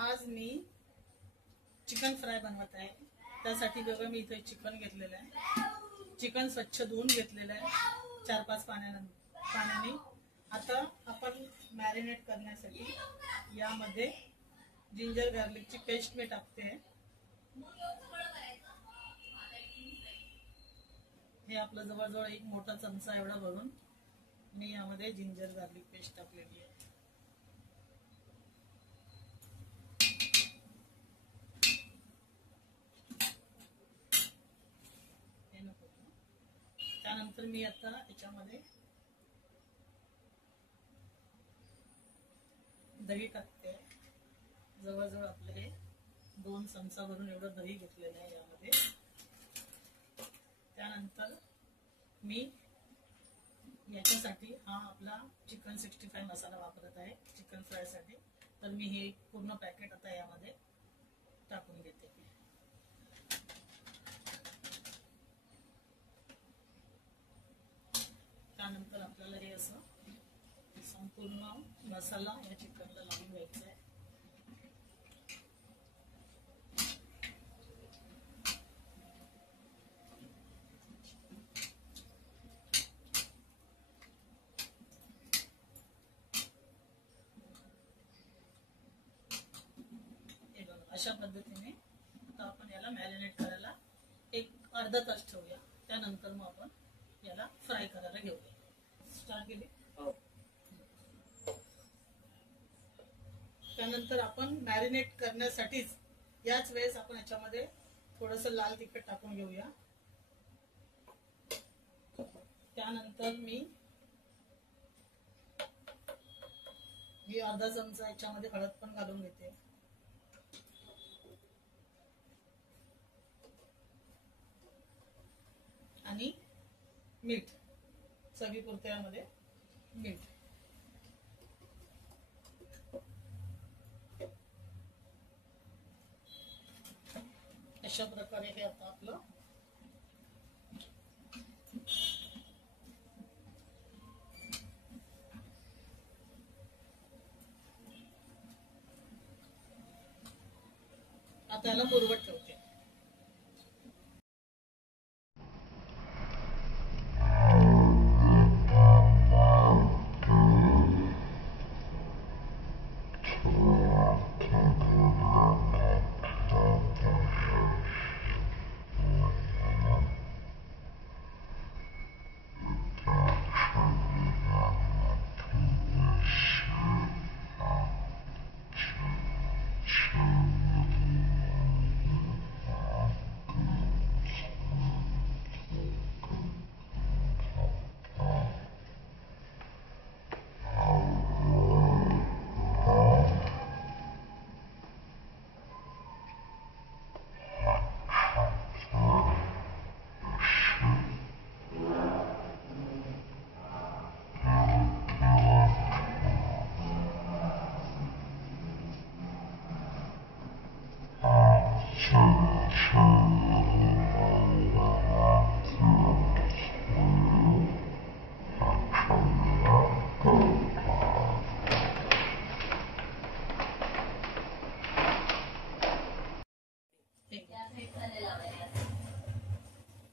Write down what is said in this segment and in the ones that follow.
आज मी chicken fry बनवत आहे। त्यासाठी बघा मी इथे चिकन घेतलेलं आहे। चिकन स्वच्छ धुवून घेतलेलं आहे 4-5 पाण्याने। आता आपण मॅरिनेट करण्यासाठी यामध्ये जिंजर गार्लिकची पेस्ट मी टाकते। हे आपलं जवळजवळ एक मोठा चमचा एवढा भरून मी यामध्ये जिंजर गार्लिक पेस्ट टाकलेली आहे। त्यानंतर मी आता याच्यामध्ये दही टाकते। जवळजवळ आपले 2 चमचा भरून एवढं दही घेतलेलं आहे यामध्ये। त्यानंतर मी याच्यासाठी हा आपला चिकन 65 मसाला वापरत आहे चिकन फ्राय साठी। तर मी हे पूर्ण पॅकेट आता यामध्ये टाकून घेते। त्यानंतर आपल्याला हे असं संपूर्ण मसाला या चिकनला लावून घ्यायचा आहे। अशा पद्धतीने आता आपण याला मॅरिनेट करायला एक अर्धा तास ठेवूया। त्यानंतर मग आपण याला फ्राय करायला घेऊया। स्टार्ट केली। त्यानंतर आपण मॅरिनेट करण्यासाठीच याच वेळेस आपण याच्यामध्ये थोडंसं लाल तिखट टाकून घेऊया। त्यानंतर मी अर्धा चमचा याच्यामध्ये हळद पण घालून घेते। आणि मीठ चवीपुरते यामध्ये मीठ। अशा प्रकारे हे आता आपलं आता याला मुरवत ठेवते।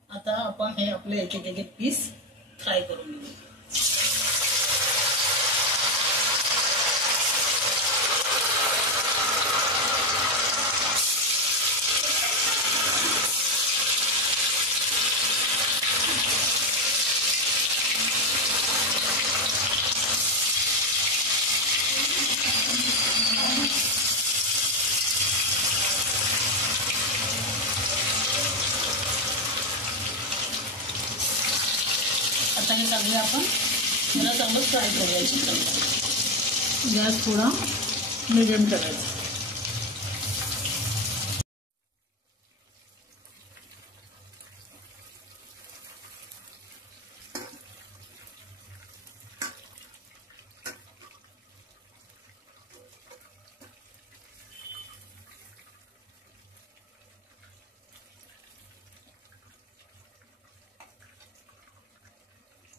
आता आपण हे आपले एक पीस फ्राय करून घेऊ। आता हे चांगले आपण याला चांगलं फ्राय करूया। चिकन गॅस थोडा मीडियम करायचा।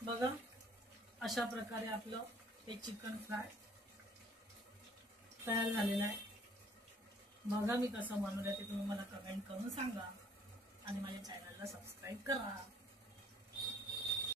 बघा अशा प्रकारे आपलं हे चिकन फ्राय तयार झालेलं आहे। बघा मी कसं बनवलं ते तुम्ही मला कमेंट करून सांगा आणि माझ्या चॅनलला सबस्क्राईब करा.